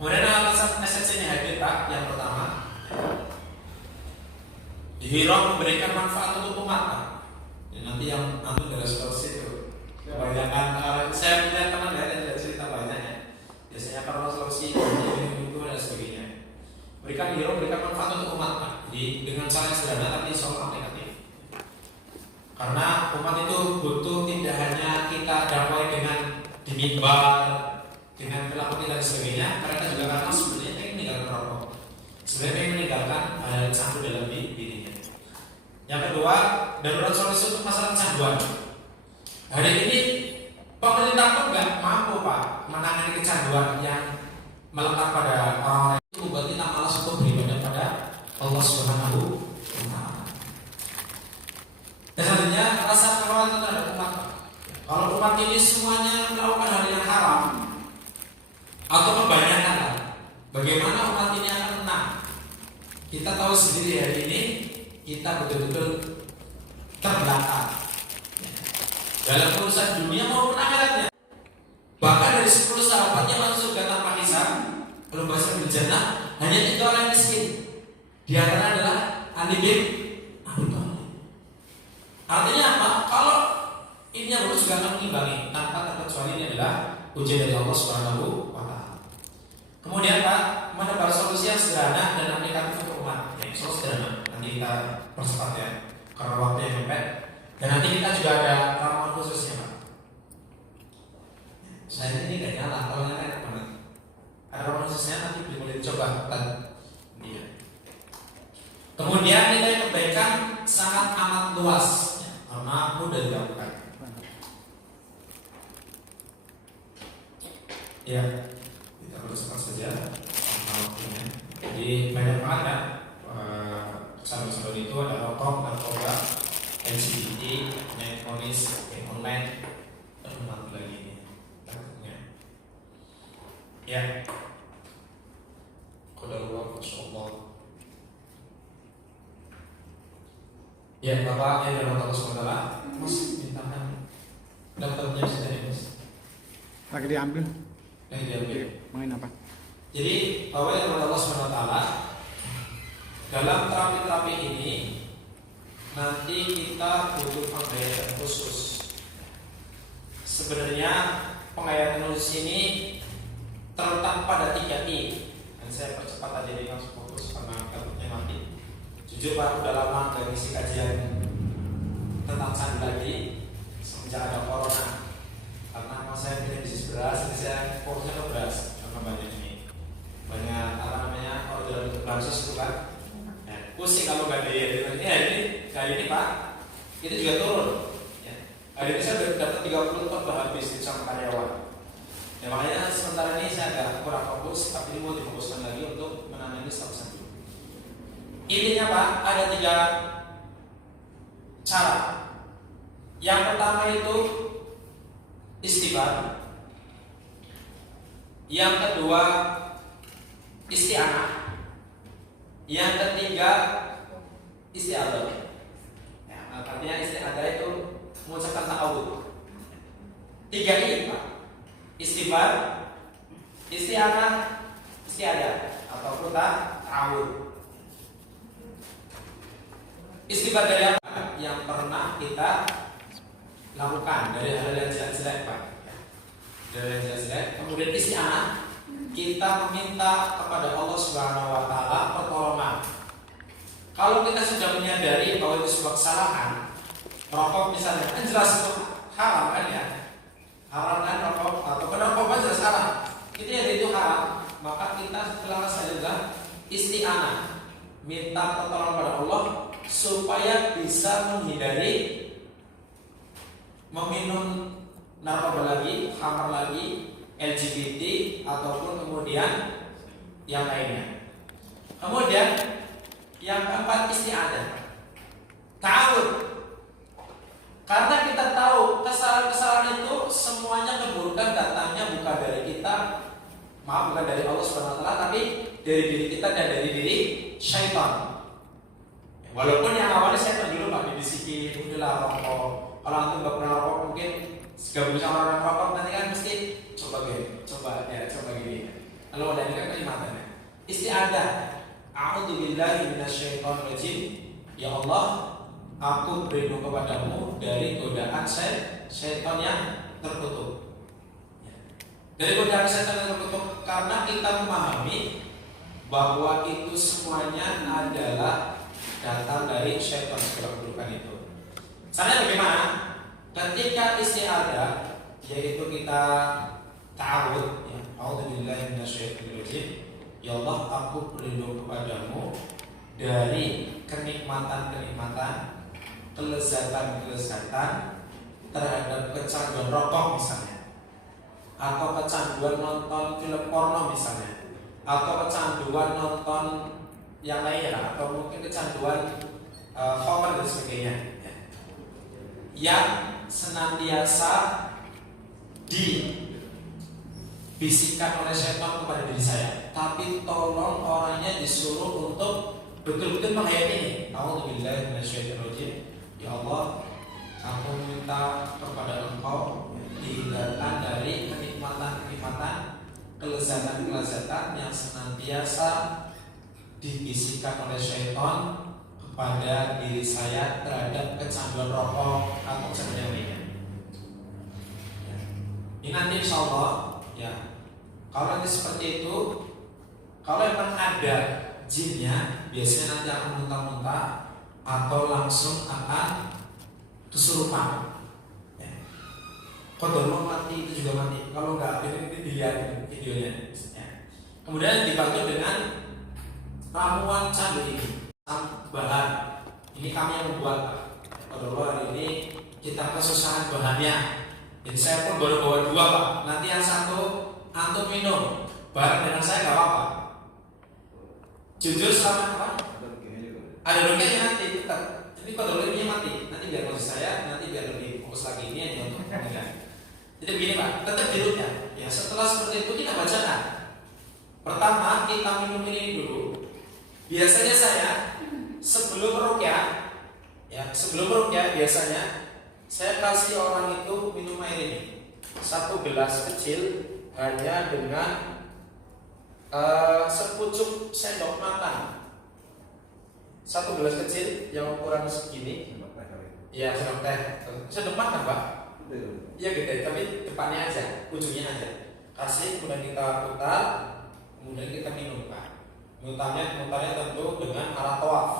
Kemudian alasan esensinya hadir Pak, yang pertama, Hiro memberikan manfaat untuk umat Pak. Ya, nanti yang ambil dari resolusi itu kebanyakan saya melihat teman dari cerita banyak ya. Biasanya kalau resolusi itu dan sebagainya. Berikan manfaat untuk umat Pak. Jadi dengan cara yang sederhana tapi soal aplikatif. Karena umat itu butuh tidak hanya kita dakwai dengan di mimbar, dengan perilaku kita dan sebagainya, mereka juga karena sebenarnya ingin meninggalkan rokok. Sebenarnya ingin meninggalkan hal yang candu dalam dirinya. Yang kedua, darurat solusi untuk masalah kecanduan. Hari ini pemerintah pun nggak mampu Pak menangani kecanduan yang melekat pada orang-orang itu, membuat kita malas untuk beribadah pada Allah Subhanahu wa Ta'ala. Dan selanjutnya rasa kekhawatiran terhadap umat. Kalau umat ini semuanya melakukan hal yang haram atau kebanyakan, bagaimana umat ini akan menang? Kita tahu sendiri hari ini kita betul-betul terbelakang dalam urusan dunia maupun akhiratnya. Bahkan dari 10 sahabat yang masuk surga tanpa hisab, belum bahasa berjannah, hanya 3 orang yang miskin. Di antara adalah Ali bin Abi Thalib. Artinya apa? Kalau ini yang juga akan mengimbangi tanpa terkecuali ini adalah ujian dari Allah Subhanahu wa Ta'ala. Kemudian Pak, menebar solusi yang sederhana dan aplikatif untuk umat. Ya, solusi sederhana. Nanti kita percepat ya, karena waktu yang mepet. Dan nanti kita juga ada ramuan khususnya Pak. Saya ini gak nyala, kalau nyala enak banget. Ada ramuan khususnya, nanti boleh dicoba. Iya. Kemudian nilai kebaikan sangat amat luas, ya, karena mudah dilakukan. Ya, kita perlu cepat saja. Jadi banyak banget kan kesan-kesan itu ada rokok, narkoba, LGBT, elektronis, online, dan lagi ini. Ya, qadarullah insyaallah. Ya, Bapak yang dirahmati Allah SWT, Mas mintakan daftarnya sudah ya, Mas. Lagi diambil. Lagi diambil. Main apa? Jadi, Bapak yang dirahmati Allah SWT, dalam terapi-terapi ini nanti kita butuh penghayatan khusus. Sebenarnya penghayatan khusus ini terletak pada 3I. Dan saya percepat aja nih langsung fokus karena takutnya nanti. Jujur Pak, udah lama gak ngisi kajian tentang sandi lagi semenjak ada corona. Karena saya punya bisnis beras, jadi saya fokusnya ke beras karena banyak ini banyak orderan bansos itu kan. Pusing kalau nggak ada ya ini kali ini Pak itu juga turun ya. Hari ini saya dapat 30 ton habis sama karyawan ya, makanya sementara ini saya agak kurang fokus, tapi ini mau difokuskan lagi untuk menangani satu-satu. Intinya Pak ada 3 cara. Yang pertama itu istighfar, yang kedua isti'anah, yang ketiga isti'adzah. Ya, artinya isti'adzah itu mengucapkan ta'awudz. 3 ini Pak. Istighfar, isti'anah, isti'adzah ataupun ta'awudz. Istighfar dari apa? Yang pernah kita lakukan dari hal yang jelek-jelek Pak. Dari hal yang jelek-jelek. Kemudian isti'anah, kita meminta kepada Allah Subhanahu wa Ta'ala pertolongan. Kalau kita sudah menyadari bahwa itu sebuah kesalahan, rokok misalnya kan jelas itu haram kan ya, haram kan rokok atau narkoba jelas haram, itu ya itu haram, maka kita telah saja isti'anah, minta pertolongan pada Allah supaya bisa menghindari meminum narkoba lagi, khamar lagi, LGBT ataupun kemudian yang lainnya. Kemudian yang keempat isti'adzah, ta'awud. Karena kita tahu kesalahan-kesalahan itu semuanya keburukan datangnya bukan dari kita, bukan dari Allah Subhanahu wa Ta'ala, tapi dari diri kita dan dari diri syaitan. Walaupun yang awalnya saya dulu Pak dibisikin, udahlah rokok. Kalau antum nggak pernah rokok mungkin gabung sama orang rokok nanti kan mesti coba gini. Kalau ada ini kan kalimatnya isti'adah. A'udzubillahi minasyaitonirrajim. Ya Allah, aku berlindung kepadamu dari godaan syaitan yang terkutuk. Dari godaan syaitan yang terkutuk karena kita memahami bahwa itu semuanya adalah datang dari syaitan segala keburukan itu. Caranya bagaimana? Ketika isti'adah, yaitu kita ta'awud, ya, a'udzubillahi minasyaitonirrajim. Ya Allah, aku berlindung kepadamu dari kenikmatan-kenikmatan, kelezatan-kelezatan terhadap kecanduan rokok misalnya, atau kecanduan nonton film porno misalnya, atau kecanduan nonton yang lainnya, atau mungkin kecanduan homer dan sebagainya, ya, yang senantiasa dibisikkan oleh setan kepada diri saya. Tapi tolong orangnya disuruh untuk betul-betul menghayati ini. A'udzubillahi minasyaitonirrajim. Ya Allah, aku minta kepada Engkau dihindarkan dari kenikmatan-kenikmatan, kelezatan-kelezatan yang senantiasa dibisikkan oleh syaitan kepada diri saya terhadap kecanduan rokok atau kecanduan lainnya. Ini nanti insya Allah, ya, kalau nanti seperti itu, kalau memang ada jinnya, biasanya nanti akan muntah-muntah atau langsung akan kesurupan. Ya. Kodok mati itu juga mati. Kalau nggak, ini dilihat videonya. Ya. Kemudian dibantu dengan ramuan candu ini, bahan. Ini kami yang membuat. Kodok hari ini kita kesusahan bahannya. Jadi saya pun baru bawa 2 Pak. Nanti yang satu antum minum bareng dengan saya nggak apa-apa. Jujur selama apa? Ada rukyahnya nanti tetap. Jadi kalau ini mati, nanti biar kondisi saya, nanti biar lebih fokus lagi ini aja untuk mengingat. Jadi begini Pak, tetap di rukyah. Ya setelah seperti itu kita bacakan. Pertama kita minum ini dulu. Biasanya saya sebelum rukyah, ya sebelum rukyah biasanya saya kasih orang itu minum air ini 1 gelas kecil hanya dengan sepucuk sendok makan. 1 gelas kecil yang ukuran segini. Ya sendok teh. Sendok makan Pak. Iya gitu. Tapi depannya aja, ujungnya aja. Kasih kemudian kita putar, kemudian kita minum Pak. Mutarnya tentu dengan arah tawaf.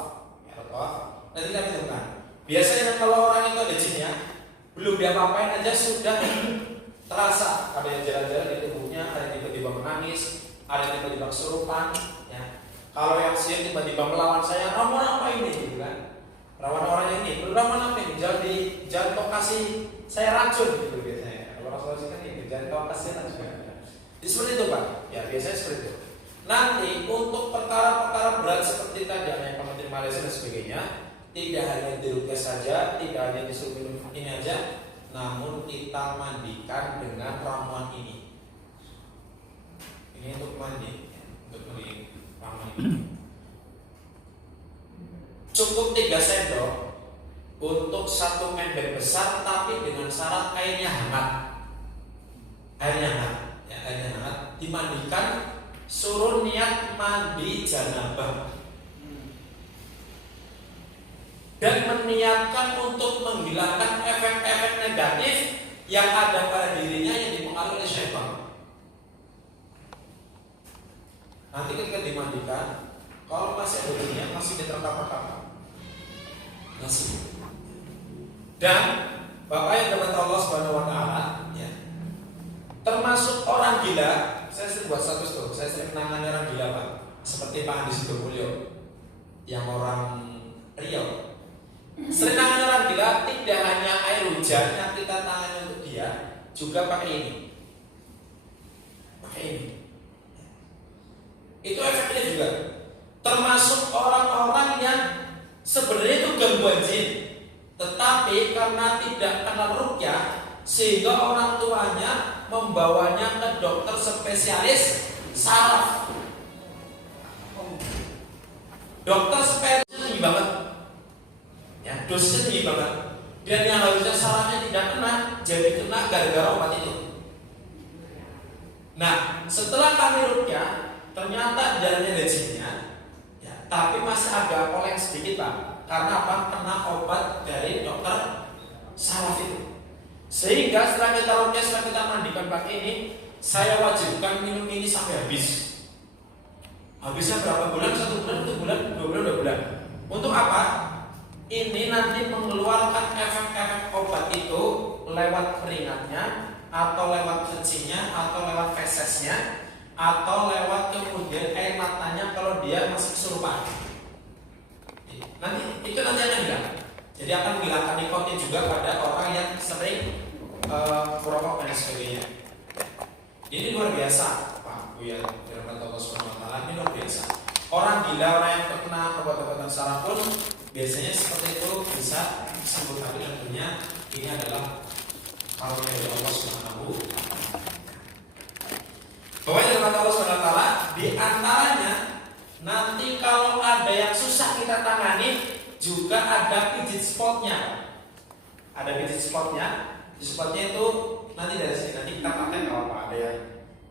Arah tawaf. Nanti kita minumkan. Biasanya kalau orang itu ada jinnya, belum diapa-apain aja sudah terasa ada yang jalan-jalan di tubuhnya, ada yang tiba-tiba menangis, ada yang tiba-tiba kesurupan. Ya. Kalau yang siang tiba-tiba melawan saya, rawan apa ini? Gitu kan? Rawan orang ini, rawan apa ini? Jangan kau kasih saya racun gitu biasanya. Kalau Rasulullah kan ini, jangan kau kasih racun. Jadi seperti itu Pak. Ya biasanya seperti itu. Nanti untuk perkara-perkara berat seperti tadi yang Kementerian Malaysia dan sebagainya, tidak hanya dirukyah saja, tidak hanya disuruh minum ini aja, namun kita mandikan dengan ramuan ini. Ini untuk mandi, untuk beri ramuan ini. Cukup 3 sendok untuk 1 ember besar, tapi dengan syarat airnya hangat. Airnya hangat, ya, airnya hangat. Dimandikan, suruh niat mandi janabah. Dan meniatkan untuk menghilangkan efek-efek negatif yang ada pada dirinya yang dipengaruhi oleh syaitan. Nanti ketika dimandikan, kalau masih ada dirinya, masih diterkapar-kapar, masih. Dan Bapak yang dapat Allah Subhanahu Wa Taala, ya, termasuk orang gila. Saya sering buat status tuh, saya sering menangani orang gila Pak, seperti Pak Andi Sidomulyo, yang orang Riau. Sering tangan orang gila, tidak hanya air hujan yang kita tangani untuk dia, juga pakai ini. Pakai ini. Itu efeknya juga. Termasuk orang-orang yang sebenarnya itu gangguan jin, tetapi karena tidak kenal rukyah, sehingga orang tuanya membawanya ke dokter spesialis saraf. Dokter spesialis tinggi banget. Ya, dosisnya tinggi banget. Dan yang harusnya sarafnya tidak kena, jadi kena gara-gara obat itu. Nah, setelah kami rukyah, ternyata jalannya rezekinya, ya, tapi masih agak oleng sedikit Pak. Karena apa? Kena obat dari dokter saraf itu. Sehingga setelah kita rukyah, setelah kita mandikan pakai ini, saya wajibkan minum ini sampai habis. Habisnya berapa bulan? 1 bulan, 1 bulan, 2 bulan, 2 bulan. Untuk apa? Ini nanti mengeluarkan efek-efek obat itu lewat keringatnya, atau lewat kencingnya, atau lewat fesesnya, atau lewat kemudian air matanya kalau dia masih kesurupan. Nanti itu nanti akan hilang. Jadi akan menghilangkan nikotin juga pada orang yang sering merokok dan sebagainya. Ini luar biasa, Pak Buya, firman Allah Subhanahu wa taala, ini luar biasa. Orang gila, orang yang terkena obat-obatan saraf pun biasanya seperti itu bisa sembuh, tapi tentunya ini adalah karunia dari Allah Subhanahu wa taala. Bahwa firman Allah Subhanahu wa taala di antaranya nanti kalau ada yang susah kita tangani juga ada pijit spotnya. Ada pijit spotnya. Di spotnya itu nanti dari sini nanti kita pakai kalau apa ada yang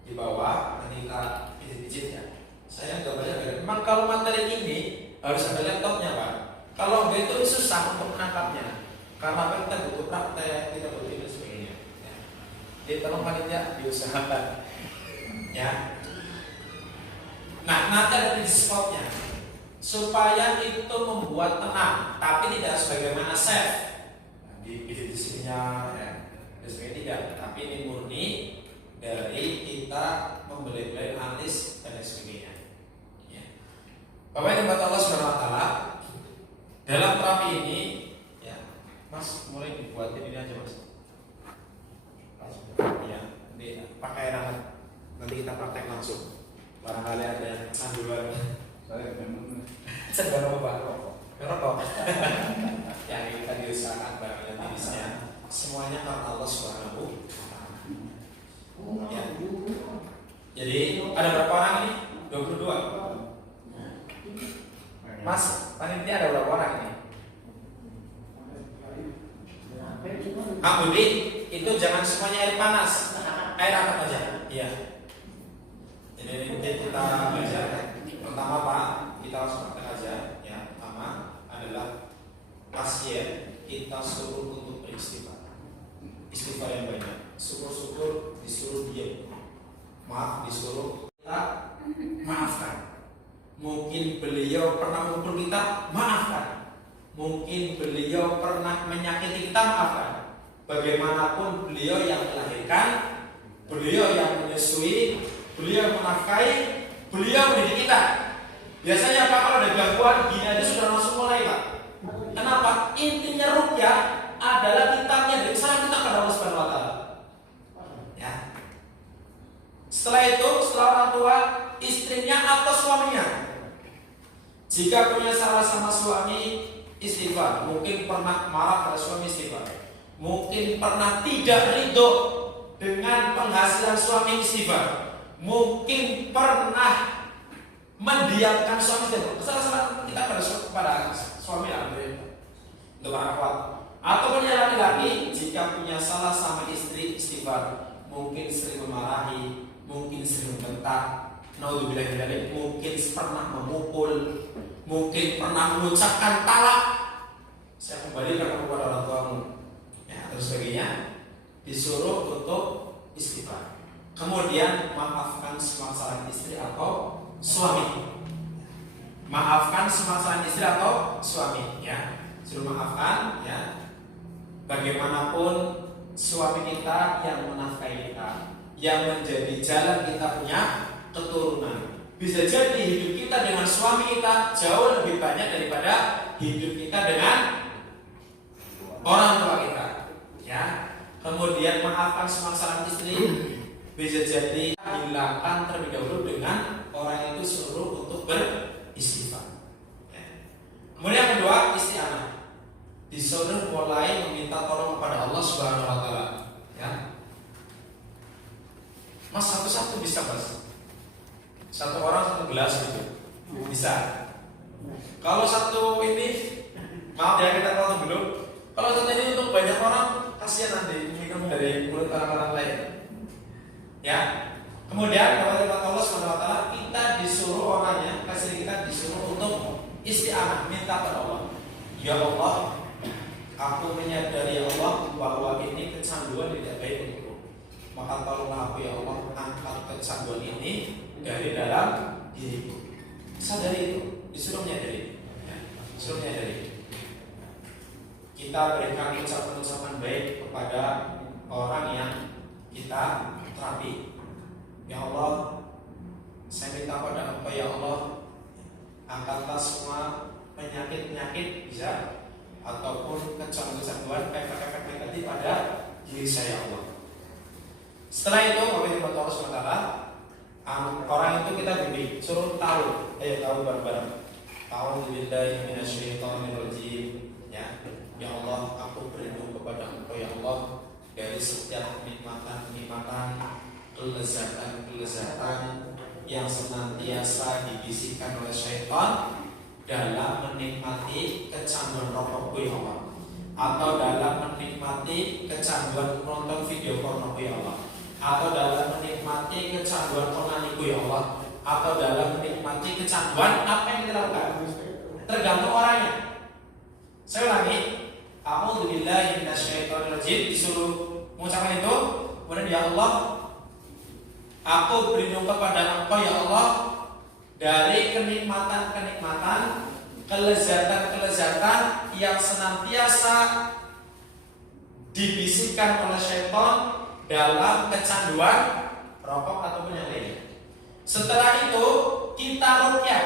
di bawah nanti kita pijit-pijit ya. Saya gambarnya memang kalau materi ini harus ada laptopnya Pak. Kalau enggak itu susah untuk menangkapnya. Karena kita butuh praktek, kita butuh ini sebagainya. Ya. Jadi tolong panitia diusahakan. Ya. Nah nanti ada pijit spotnya supaya itu membuat tenang, tapi tidak sebagaimana chef di sininya ya. Tidak, tapi ini murni dari kita membeli-beli alis dan sebagainya. Ya. Bapak yang dimuliakan Allah Subhanahu wa taala, dalam terapi ini, ya, Mas mulai dibuatin ini aja Mas. Ya, ini pakai air nanti kita praktek langsung. Barangkali ada yang sanduan. Saya apa Pak? Rokok. Yang kita diusahakan barangnya tipisnya. Semuanya karena Allah Subhanahu wa taala. Ya. Jadi ada berapa orang ini? 22. Mas, panitia ada berapa orang ini? Kak Budi, itu jangan semuanya air panas, air hangat aja. Iya. Jadi kita belajar. Pertama Pak, kita harus praktek aja. Ya, pertama adalah pasien kita suruh untuk beristighfar. Istighfar yang banyak. Syukur-syukur disuruh diam. Maaf disuruh kita maafkan. Mungkin beliau pernah memukul kita, maafkan. Mungkin beliau pernah menyakiti kita, maafkan. Bagaimanapun beliau yang melahirkan, beliau yang menyusui, beliau yang menafkahi, beliau mendidik kita. Biasanya Pak kalau ada gangguan gini aja sudah langsung mulai Pak. Kenapa? Intinya rukyah adalah kita menyadari kesalahan kita kepada Allah Subhanahu wa taala. Ya. Setelah itu, setelah orang tua, istrinya atau suaminya. Jika punya salah sama suami, istighfar. Mungkin pernah marah pada suami, istighfar. Mungkin pernah tidak ridho dengan penghasilan suami, istighfar. Mungkin pernah mendiamkan suami, istighfar. Kesalahan kita pada suami untuk akhwat. Ataupun yang laki-laki jika punya salah sama istri, istighfar. Mungkin sering memarahi, mungkin sering membentak, naudzubillah min dzalik, mungkin pernah memukul, mungkin pernah mengucapkan talak. Saya kembalikan kepada orang tuamu. Ya, terus sebagainya. Disuruh untuk istighfar. Kemudian maafkan semua kesalahan istri atau suami. Maafkan semua kesalahan istri atau suami, ya. Suruh maafkan, ya. Bagaimanapun suami kita yang menafkahi kita, yang menjadi jalan kita punya keturunan. Bisa jadi hidup kita dengan suami kita jauh lebih banyak daripada hidup kita dengan orang tua kita. Ya. Kemudian maafkan semua kesalahan istri. Bisa jadi hilangkan terlebih dahulu dengan orang itu suruh untuk beristighfar. Ya. Kemudian yang kedua, isti'anah. Disuruh mulai meminta tolong kepada Allah Subhanahu wa taala. Ya. Mas satu-satu bisa Mas. Satu orang satu gelas gitu. Bisa. Kalau satu ini, maaf ya kita potong dulu. Kalau satu ini untuk banyak orang, kasihan nanti minum dari mulut orang-orang lain. Ya. Kemudian Kemudian kata Allah SWT, kita disuruh orangnya, kasih kita disuruh untuk isti'anah, minta kepada Allah. Ya Allah, aku menyadari ya Allah bahwa ini kecanduan tidak baik untukku. Maka tolonglah aku ya Allah, angkat kecanduan ini dari dalam diriku. Sadari itu, disuruh menyadari, ya, disuruh menyadari. Kita berikan ucapan-ucapan baik kepada orang yang kita terapi. Ya Allah, saya minta pada Engkau ya Allah, angkatlah semua penyakit-penyakit bisa ataupun kecanduan-kecanduan efek-efek negatif pada diri saya Allah. Setelah itu, Allah SWT, orang itu kita bimbing, suruh tahu, ayo tahu bareng-bareng. A'udzubillahi minasyaitonirrajim. Ya Allah, aku berlindung kepada Engkau ya Allah dari setiap kenikmatan-kenikmatan, kelezatan-kelezatan yang senantiasa dibisikkan oleh syaitan dalam menikmati kecanduan rokokku ya Allah, atau dalam menikmati kecanduan menonton video pornoku ya Allah, atau dalam menikmati kecanduan onaniku ya Allah, atau dalam menikmati kecanduan apa yang kita lakukan. Tergantung orangnya. Saya ulangi, a'udzubillahi minasyaitonirrajim, disuruh mengucapkan itu. Kemudian ya Allah, aku berlindung kepada Engkau ya Allah dari kenikmatan-kenikmatan, kelezatan-kelezatan yang senantiasa dibisikkan oleh syaitan dalam kecanduan rokok ataupun yang lainnya. Setelah itu kita ruqyah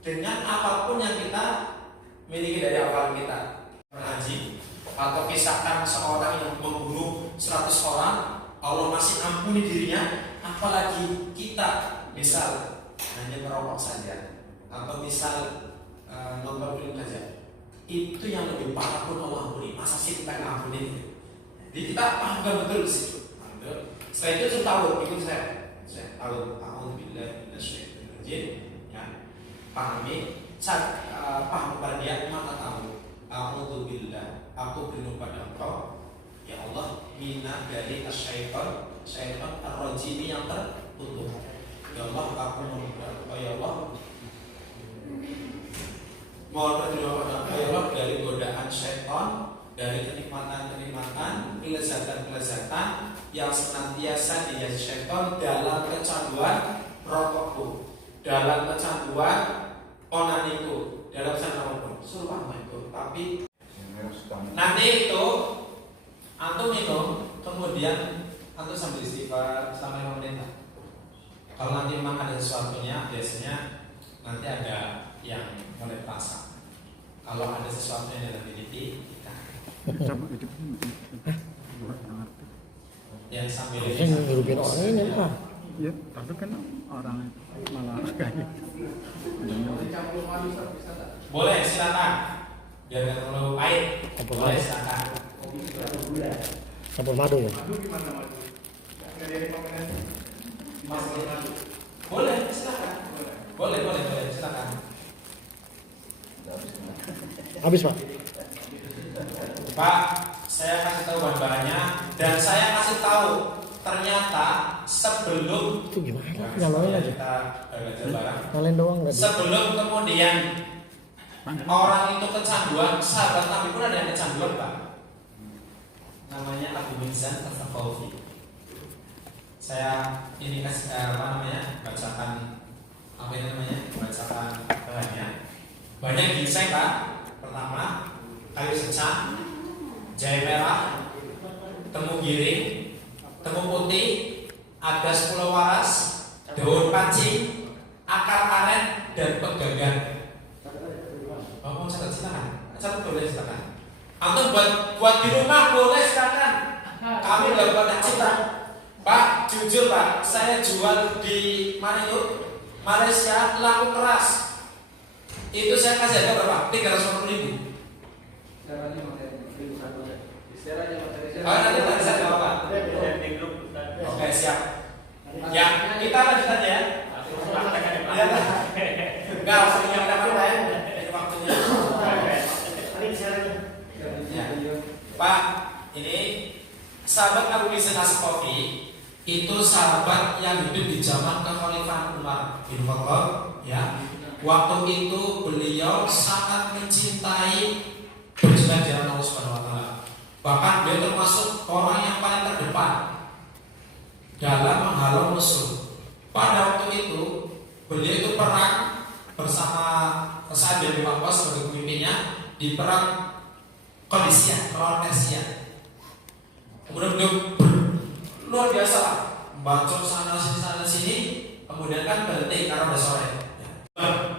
dengan apapun yang kita miliki dari awal kita. Haji atau kisahkan seorang yang membunuh 100 orang, Allah masih ampuni dirinya, apalagi kita misal hanya merokok saja atau misal nonton film saja, itu yang lebih parah pun Allah ampuni. Masa sih kita nggak ampuni? Jadi kita paham betul di situ. Setelah itu saya tahu, ikut saya tahu. A'udzubillahi minasyaitonirrajim. Ya, pahami. Paham kepada dia, maka tahu. A'udzubillah, aku berlindung pada Engkau ya Allah mina dari syaitan ar-rajim yang terkutuk. Ya Allah, aku mohon kepada Engkau ya Allah, mohon berlindung pada Engkau ya Allah dari godaan syaitan, dari kenikmatan-kenikmatan, kelezatan-kelezatan yang senantiasa dihiasi syaitan dalam kecanduan rokokku, dalam kecanduan onaniku, dalam kecanduan apapun. Suruh apa itu? Tapi nanti itu antum minum, kemudian antum sambil istighfar selama 5 menit. Kalau nanti memang ada sesuatunya, biasanya nanti ada yang mulai terasa. Kalau ada sesuatu yang dalam diri kita, yang sambil ngurupin orang ini lah. Ya, tapi kan orang malah kayak boleh silakan, biar nggak terlalu pahit. Boleh silakan. Campur madu ya. Boleh silakan. Boleh silakan. Habis Pak. Pak, saya kasih tahu bahan-bahannya dan saya kasih tahu ternyata sebelum Itu gimana? Nyalain aja. kita belajar bareng. Nyalain doang nggak? Sebelum kemudian orang itu kecanduan, sahabat Nabi pun ada yang kecanduan Pak. Namanya Abu Mizan Al-Thaqafi. Saya ini kasih bacakan bacakan bahannya. Banyak ginseng Pak. Pertama, kayu secang, jahe merah, temu giring, temu putih, ada 10 waras, daun pancing, akar aren, dan pegangan. Mau catat silakan. Catat boleh silakan. Antum buat di rumah boleh silakan. Kami nggak pernah cita. Pak, jujur Pak, saya jual di mana itu? Malaysia, laku keras. Itu saya kasih harga berapa? 350.000. Nanti saya jawab Pak. Oke, siap. Ya, kita lanjut aja ya. Enggak, usah kita lain. Ini waktunya. Ya. Pak, ini sahabat Abu Mizan Al-Thaqafi itu sahabat yang hidup di zaman kekhalifahan Umar bin Khattab, ya. Waktu itu beliau sangat mencintai berjihad di jalan Allah Subhanahu wa taala. Bahkan beliau termasuk orang yang paling terdepan dalam menghalau musuh. Pada waktu itu beliau itu perang bersama Sa'ad bin Waqqas sebagai pemimpinnya di perang Qadisiyah, melawan Persia. Kemudian beliau luar biasa lah, bacot sana sini, kemudian kan berhenti karena udah sore.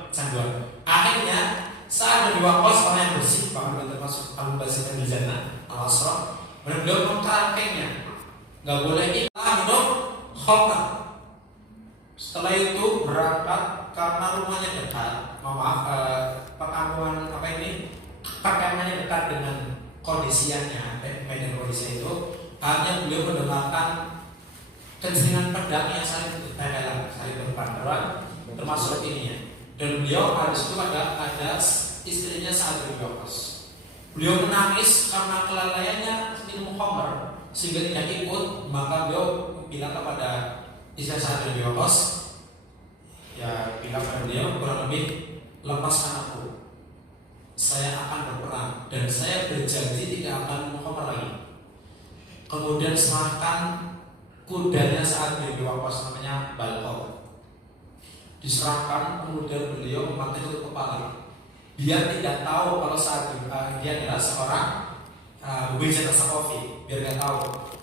Canduan. Akhirnya Sa'ad bin Waqqas orang yang bersih, bahkan beliau termasuk Abu Basir bin Jannah al-Asra, kemudian beliau mengkerangkengnya, nggak boleh kita minum khamr. Setelah itu berangkat karena rumahnya dekat, perkampungan perkampungannya dekat dengan kondisiannya, medan kondisi itu. Hanya beliau mendengarkan kencringan pedang yang saling bertempelan, saling berpandaran, termasuk ininya. Dan beliau habis itu ada istrinya Sa'ad bin Waqqas. Beliau menangis karena kelalaiannya minum khamr sehingga tidak ikut. Maka beliau bilang kepada istri Sa'ad bin Waqqas, ya bilang kepada beliau kurang lebih, lepaskan aku, saya akan berperang dan saya berjanji tidak akan minum khamr lagi. Kemudian serahkan kudanya Sa'ad bin Waqqas, namanya Balqab. Diserahkan, kemudian beliau memakai tutup kepala biar tidak tahu kalau dia adalah seorang Wijat As-Saqafi, biar tidak tahu.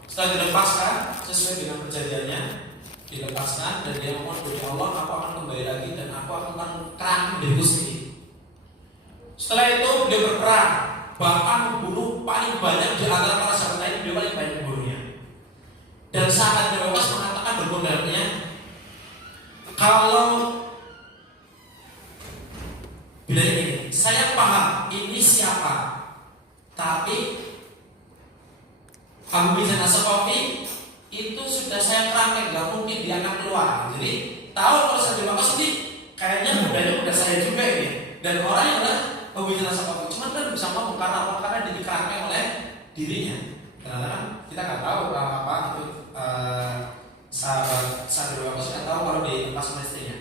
Setelah dilepaskan sesuai dengan perjanjiannya, dilepaskan dan dia mohon dari Allah, aku akan kembali lagi dan aku akan kerangkeng diriku sendiri. Setelah itu beliau berperang, bahkan membunuh paling banyak di antara para sahabat lain, beliau paling banyak membunuhnya. Dan Sa'ad bin Waqqas mengatakan berpendapatnya, kalau bila ini saya paham ini siapa, tapi Abu Wijat As-Saqafi itu sudah saya kerangkeng, gak mungkin dia akan keluar. Jadi tahu kalau Sa'ad bin Waqqas ini kayaknya mudanya udah saya juga ini, dan orang yang adalah Abu Wijat As-Saqafi, cuman kan bisa ngomong karena dia dikerangkeng oleh dirinya. Karena kita nggak tahu apa itu sahabat Sa'ad bin Waqqas nggak tahu kalau dilepas oleh istrinya.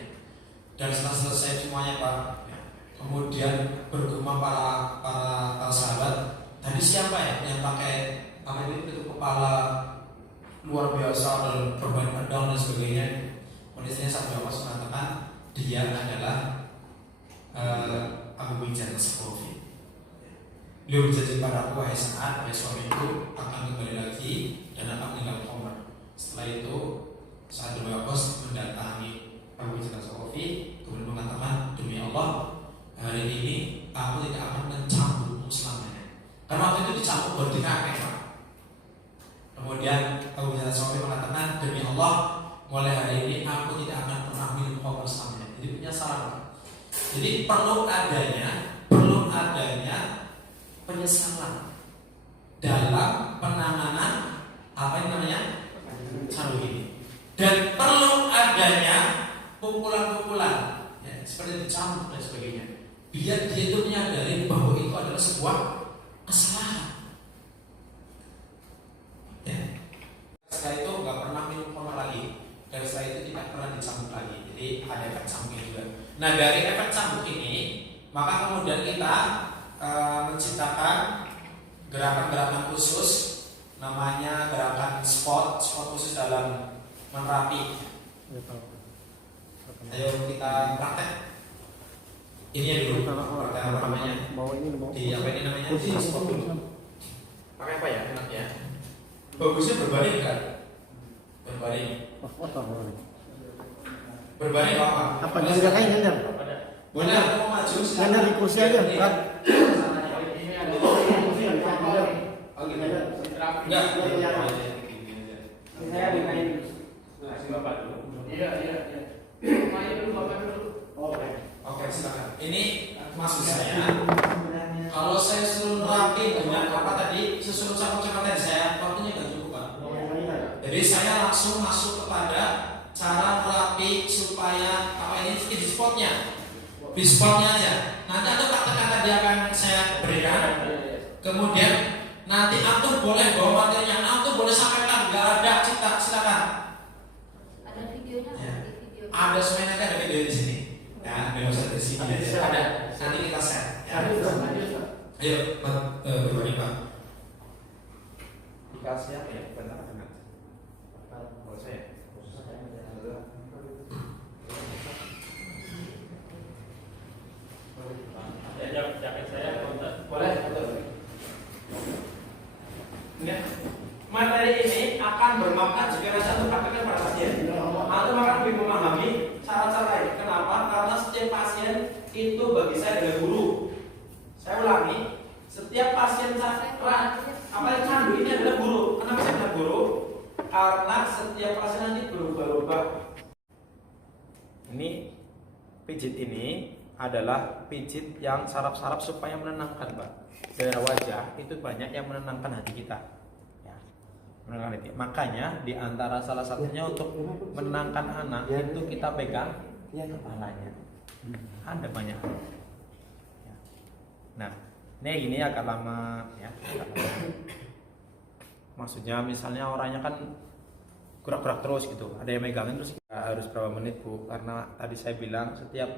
Dan setelah selesai semuanya Pak, kemudian bergumam para sahabat, tadi siapa ya yang pakai itu kepala luar biasa dan bermain pedang dan sebagainya. Kemudian Sa'ad bin Waqqas mengatakan dia adalah Abu Wijat As-Saqafi. Beliau berjanji pada aku, wahai Sa'ad, wahai suamiku, akan kembali lagi dan akan meninggal khamr. Setelah itu Sa'ad bin Waqqas mendatangi Abu Wijat As-Saqafi, kemudian mengatakan, demi Allah, hari ini aku tidak akan mencambukmu selamanya. Karena waktu itu dicambuk baru dikakek Pak. Kemudian Abu Wijat As-Saqafi mengatakan, demi Allah, mulai hari ini aku tidak akan pernah minum khamr selamanya. Jadi punya saran Pak. Jadi perlu adanya penyesalan dalam penanganan candu ini, dan perlu adanya pukulan-pukulan ya, seperti dicambuk dan sebagainya, biar dia itu menyadari bahwa itu adalah sebuah kesalahan. Ya. Setelah itu nggak pernah minum khamr lagi, dan setelah itu tidak pernah dicambuk lagi. Jadi ada efek cambuknya juga. Nah dari efek cambuk ini, maka kemudian kita menciptakan gerakan-gerakan khusus, namanya gerakan spot khusus dalam menerapi. Ayo kita praktek. Ini ya dulu. Praktek apa namanya? Di apa ini namanya? Di spot dulu. Pakai apa ya enaknya? Bagusnya berbaring kan? Berbaring. Berbaring apa? Apa nyender kain nyender? Boleh aku mau maju. Nyender di kursi aja, Pak. Enggak. Saya dimain kasih Bapak dulu. Iya. Main dulu Bapak dulu. Oke, silakan. Ini maksud saya, kalau saya suruh rapi dengan apa tadi, sesuruh cakap-cakap tadi saya waktunya nggak cukup Pak. Jadi saya langsung masuk kepada cara rapi supaya apa ini di spotnya aja. Nanti antum praktekkan tadi apa yang saya berikan. Kemudian nanti antum boleh bawa materinya, antum boleh sampaikan, nggak ada cita, silakan. Berbagi Pak. Dikasih apa ya? Bentar dengan. Kalau saya. Ya, jaket saya kontak. Boleh, betul. Ya. Materi ini akan bermanfaat jika satu praktekkan pada pasien. Atau akan lebih memahami cara-cara lain. Kenapa? Karena setiap pasien itu bagi saya adalah guru. Saya ulangi, setiap pasien apalagi candu ini adalah guru. Kenapa saya bilang guru? Karena setiap pasien nanti berubah-ubah. Ini pijit ini adalah pijit yang saraf-saraf supaya menenangkan, Pak. Daerah wajah itu banyak yang menenangkan hati kita. Ya, menenangkan hati. Makanya di antara salah satunya untuk menenangkan anak itu kita pegang kepalanya. Ada banyak. Ya. Nah, ini gini agak lama ya. Agak lama. Maksudnya misalnya orangnya kan gerak-gerak terus gitu. Ada yang megangin terus harus berapa menit, Bu? Karena tadi saya bilang setiap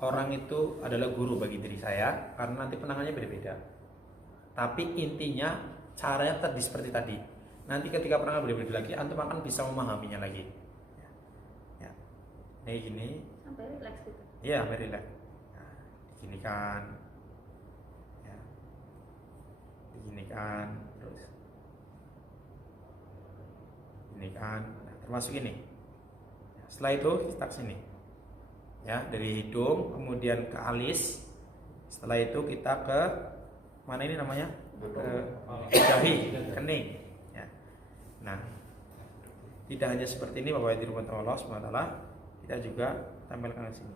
orang itu adalah guru bagi diri saya karena nanti penanganannya beda-beda. Tapi intinya caranya tadi seperti tadi. Nanti ketika penanganan beda-beda lagi, antum akan bisa memahaminya lagi. Ya. Ini gini. Sampai relax gitu. Iya, sampai relax. Nah, diginikan. Ya. Diginikan terus. Diginikan. Nah, termasuk ini. Setelah itu kita ke sini. Ya, dari hidung kemudian ke alis. Setelah itu kita ke mana ini namanya? Ke dahi, kening. Ya. Nah, tidak hanya seperti ini Bapak Ibu Allah SWT, kita juga tempelkan di sini.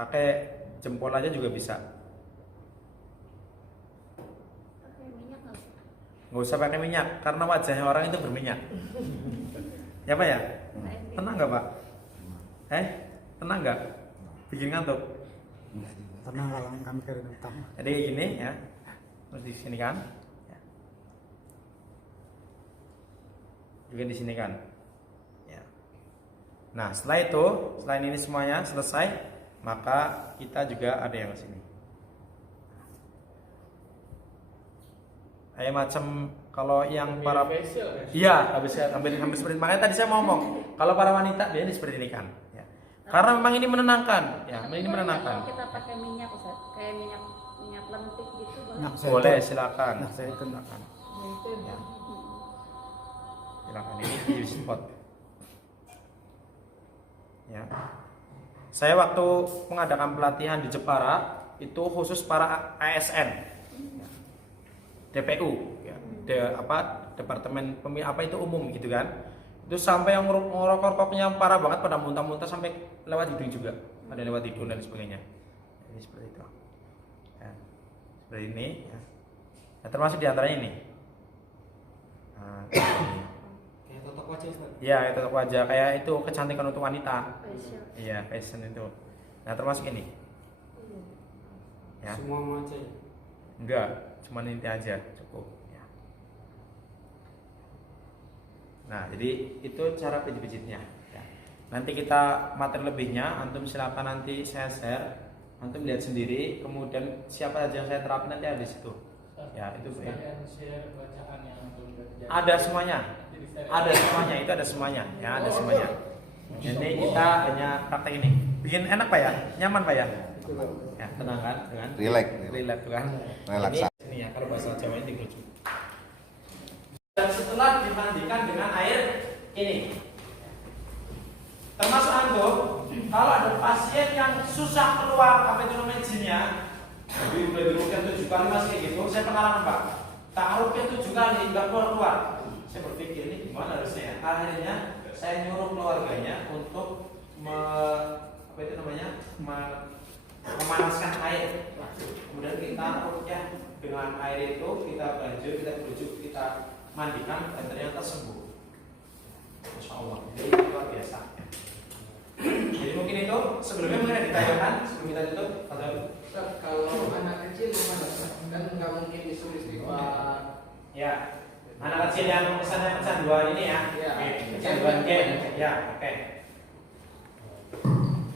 Pakai jempol aja juga bisa. Pakai minyak nggak usah? Nggak usah pakai minyak karena wajahnya orang itu berminyak. Ya Pak ya? Tenang nggak Pak? Tenang nggak? Bikin ngantuk? Tenang kalau kami kira utama. Jadi gini ya, terus di sini kan? Ya. Juga di sini kan? Ya. Nah setelah itu, selain ini semuanya selesai, maka kita juga ada yang di sini. Kayak macam kalau yang para iya habis seperti makanya tadi saya mau ngomong kalau para wanita dia ini seperti ini kan ya. Karena memang ini menenangkan ya, ini menenangkan. Kalau kita pakai minyak Ustaz, kayak minyak lentik gitu Boleh silakan. Nah, saya itu silakan. Ya. Silakan ini di spot. Ya. Saya waktu mengadakan pelatihan di Jepara itu khusus para ASN. DPU ya. Departemen apa itu umum gitu kan. Itu sampai yang ngerokok-rokoknya parah banget pada muntah-muntah sampai lewat hidung juga. Ada lewat hidung dan sebagainya. Ini seperti itu. Ya. Seperti ini ya. Nah, termasuk diantaranya ini. Nah, ini. Kayak totok wajah Ustaz. Iya, kayak totok wajah, kayak itu kecantikan untuk wanita. Facial. Iya, fashion itu. Nah, termasuk ini. Ya. Semua wajah. Enggak, cuma inti aja cukup. Ya. Nah, jadi itu cara pijit-pijitnya. Ya. Nanti kita materi lebihnya, antum silakan nanti saya share, antum lihat sendiri. Kemudian siapa saja yang saya terapin nanti ada di situ. Ya, itu share bacaan yang ada semuanya. Ada semuanya, itu ada semuanya. Ya, ada semuanya. Jadi kita hanya praktek ini. Bikin enak Pak ya? Nyaman Pak ya? Ya, tenang kan? Dengan relax kan? Relaksasi. Ini ya, kalau bahasa Jawa ini dirujuk. Dan setelah dimandikan dengan air ini, termasuk antum, kalau ada pasien yang susah keluar apa itu namanya jinnya, udah dirugikan 7 kali masih kayak gitu, saya pengalaman Pak. Taruhnya 7 kali nggak keluar. Saya berpikir ini gimana harusnya? Akhirnya saya nyuruh keluarganya untuk memanaskan air. Kemudian kita rukyah dengan air itu, kita banjir, kita bujuk, kita mandikan dan ternyata sembuh. Masya Allah, jadi luar biasa. Jadi mungkin itu sebelumnya mungkin ada ditanyakan sebelum kita tutup atau kalau anak kecil gimana? Kan nggak mungkin disuruh istighfar. ya anak kecil yang misalnya kecanduan ini ya, Ya. kecanduan game, ya oke.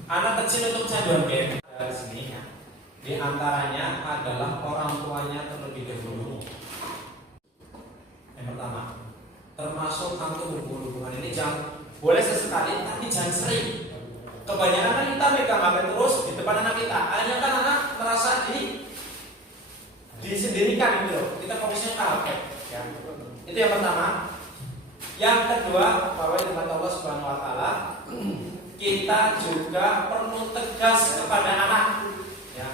Anak kecil untuk kecanduan game Di antaranya adalah orang tuanya terlebih dahulu. Yang pertama, termasuk antum hubungan ini jangan boleh sesekali tapi jangan sering. Kebanyakan kan kita megang HP terus di depan anak kita, hanya kan anak merasa disendirikan gitu loh. Kita fokusnya ke HP. Ya. Itu yang pertama. Yang kedua, bahwa dengan Allah Subhanahu Wa Taala, kita juga perlu tegas kepada anak. Ya.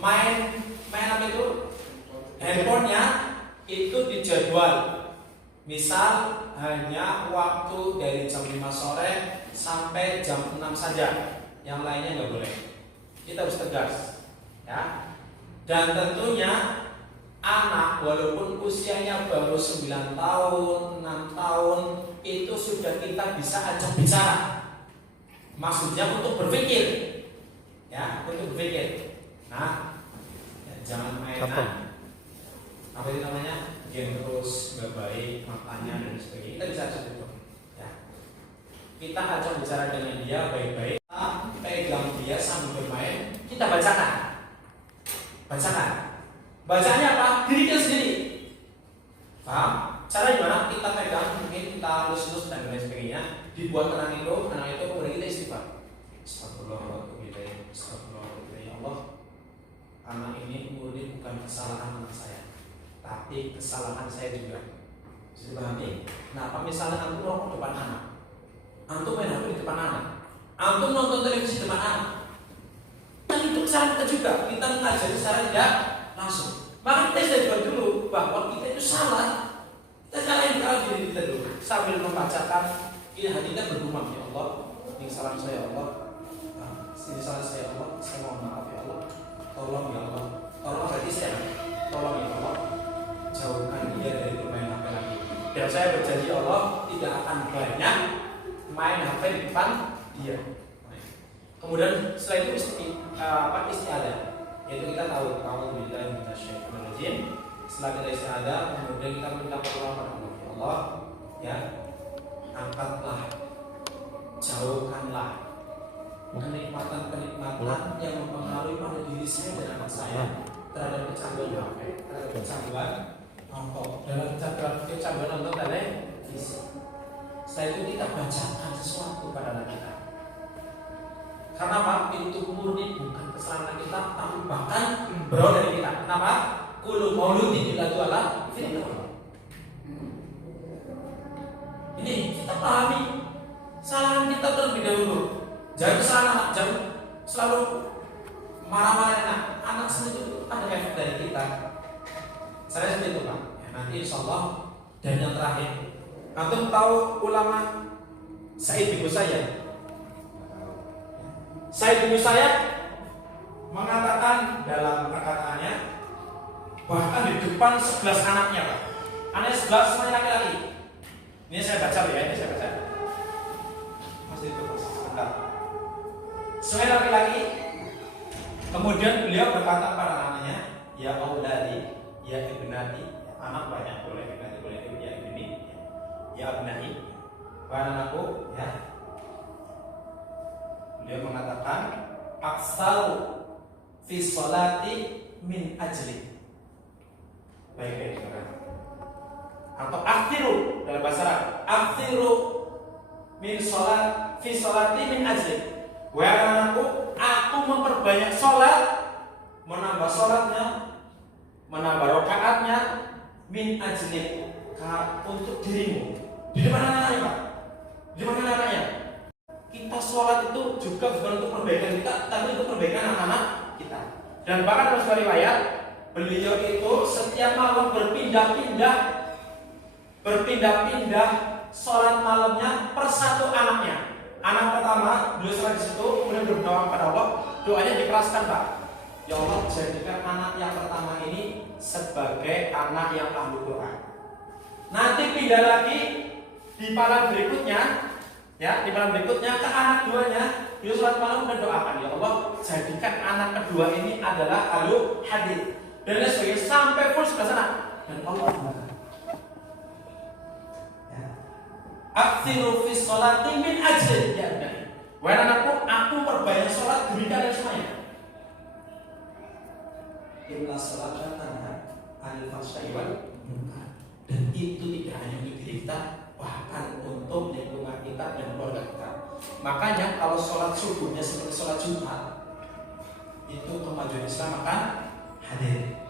Main apa itu? Handphonenya itu dijadwal. Misal hanya waktu dari jam 5 sore sampai jam 6 saja. Yang lainnya nggak boleh. Kita harus tegas, ya. Dan tentunya anak walaupun usianya baru 9 tahun, 6 tahun, itu sudah kita bisa ajak bicara. Maksudnya untuk berpikir, ya, untuk berpikir. Nah, ya, jangan mainan. Apa itu namanya? Game terus nggak baik, makanya dan sebagainya. Kita bisa ajak itu. Ya. Kita ajak bicara dengan dia baik-baik. Kita pegang dia sambil bermain. Kita bacakan. Bacanya apa? Diri kita sendiri. Paham? Cara gimana? Kita pegang, mungkin kita lus-lus dan lain sebagainya. Dibuat anak itu kemudian kita istighfar. Astagfirullahaladzim. Ya Allah, anak ini murni bukan kesalahan anak saya, tapi kesalahan saya juga. Bisa dipahami? Kenapa misalnya antum rokok depan anak, antum main HP di depan anak, antum nonton televisi di depan anak, kan itu kesalahan kita juga. Kita mengajari secara tidak langsung. Maka kita sadar dulu bahwa kita itu salah. Kita salahin kalau diri kita dulu sambil membacakan. Ini hati kita bergumam, ya Allah, ini salah saya, ya Allah, ini salah saya, ya Allah, saya mohon maaf, ya Allah, tolong ya Allah, tolong berarti saya, tolong ya Allah, jauhkan dia dari bermain HP lagi. Dan saya berjanji Allah tidak akan banyak main HP di depan dia. Kemudian setelah itu istiadah, yaitu kita tahu a'udzubillahi minasyaitonir rajim. Setelah kita istiadah, kemudian kita minta pertolongan kepada Allah. Ya Allah, ya, angkatlah, jauhkanlah kenikmatan yang mempengaruhi pada diri saya dan anak saya terhadap kecanduan HP, terhadap kecanduan nonton, dalam kecanduan nonton televisi. Setelah itu kita bacakan sesuatu pada anak kita. Karena apa? Itu murni bukan kesalahan kita, tapi bahkan berawal dari kita. Kenapa? Kullu mauludin yuladu ala fitrah. Ini kita pahami kesalahan kita terlebih dahulu. Jangan kesalahan anak, jangan selalu marah-marahin anak. Anak itu ada efek dari kita. Saya seperti itu Pak. Ya, nanti insya Allah. Dan yang terakhir, antum tahu ulama Sa'id bin Musayyab? Sa'id bin Musayyab mengatakan dalam perkataannya, bahkan di depan 11 anaknya Pak. Anaknya 11 semuanya laki-laki. Ini saya baca ya, ini saya baca. Masih itu sebentar. Semuanya laki-laki. Kemudian beliau berkata kepada anaknya, ya auladi, ya ibnati, anak banyak boleh ibnati, boleh ya ibni, ya abnai, wahai anakku, ya. Beliau mengatakan, aksaru fi sholati min ajli. Baik-baik saudara. Atau akhiru dalam bahasa Arab, akhiru min sholat fi sholati min ajli. Wahai anakku, aku memperbanyak sholat, menambah sholatnya, menambah rakaatnya min ajli, untuk dirimu. Di mana anaknya Pak? Di mana anaknya? Kita sholat itu juga bukan untuk perbaikan kita, tapi untuk perbaikan anak-anak kita. Dan bahkan dalam sebuah riwayat, beliau itu setiap malam berpindah-pindah sholat malamnya per satu anaknya. Anak pertama beliau sholat di situ, kemudian berdoa kepada Allah. Doanya dikeraskan Pak. Ya Allah, jadikan anak yang pertama ini sebagai anak yang ahli Quran. Nanti pindah lagi di malam berikutnya, ya, di malam berikutnya ke anak duanya, beliau sholat malam dan doakan, ya Allah, jadikan anak kedua ini adalah ahli hadis. Dan lain sebagainya sampai full sebelah sana. Dan Allah aksiru fi sholati min ajli, ya. Wahai anakku, aku perbanyak sholat demi kalian semuanya. Inna salata tanha 'anil fahsya'i wal munkar. Dan itu tidak hanya untuk diri kita, bahkan untuk lingkungan kita dan keluarga kita. Makanya kalau sholat subuhnya seperti sholat Jumat, itu kemajuan Islam akan hadir.